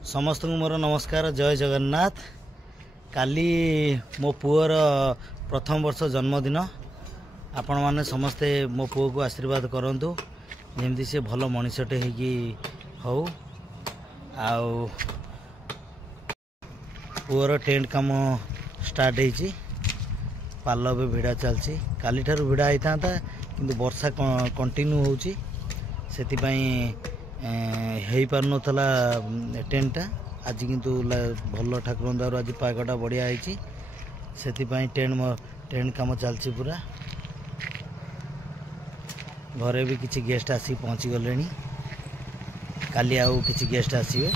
समस्त को मोर नमस्कार जय जगन्नाथ। काली मो पुअर प्रथम वर्ष जन्मदिन। आपण माने समस्ते मो पुओ को आशीर्वाद करंतु जेमती से भल मनीषटे होगी हौ। आउ पुअर टेंट काम स्टार्ट होती पाल भी भिड़ा चलती काली ठारू भिड़ा होता किंतु वर्षा कंटिन्यू होची से पार नला टेंटा आज किंतु भल ठाकुर दयार आज पागटा बढ़िया होती से टेंट काम चलती पूरा। घरे भी किसी गेस्ट आसी पहुँची गले काली आउ किसी गेस्ट आसवे।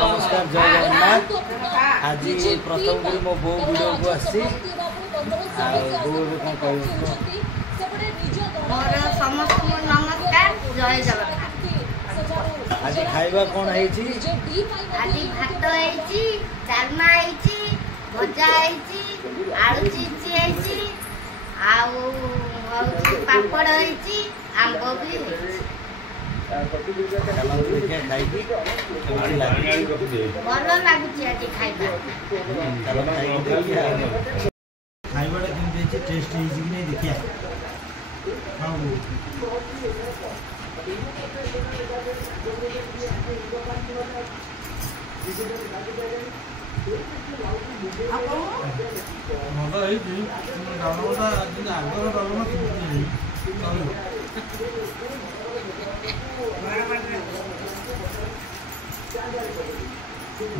नमस्कार जय जगन्नाथ। आज प्रथम मो बो वीडियो को आसी कौन कह समस्त नमस्कार जय जगन्नाथ। आज खाइबा कौन है? आज भात है, डालमा है, भजा है, आलू चिप्स है, पापड़ है, आंब भी है। भल लगुच आज खाइबा खाइबाटा केमती टेस्ट है कि नहीं देखिए।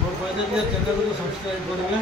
मोर चैनल को सब्सक्राइब करेंगे।